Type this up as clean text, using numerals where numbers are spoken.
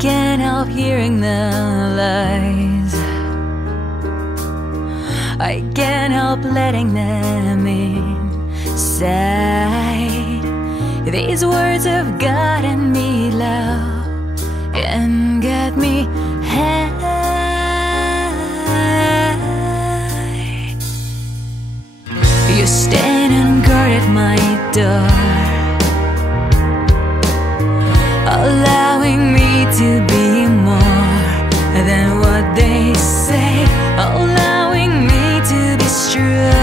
can't help hearing the lies. I can't help letting them inside. These words have gotten me low and got me high. You stand and guard at my door, allowing me to be more than what they say, allowing me to be strong.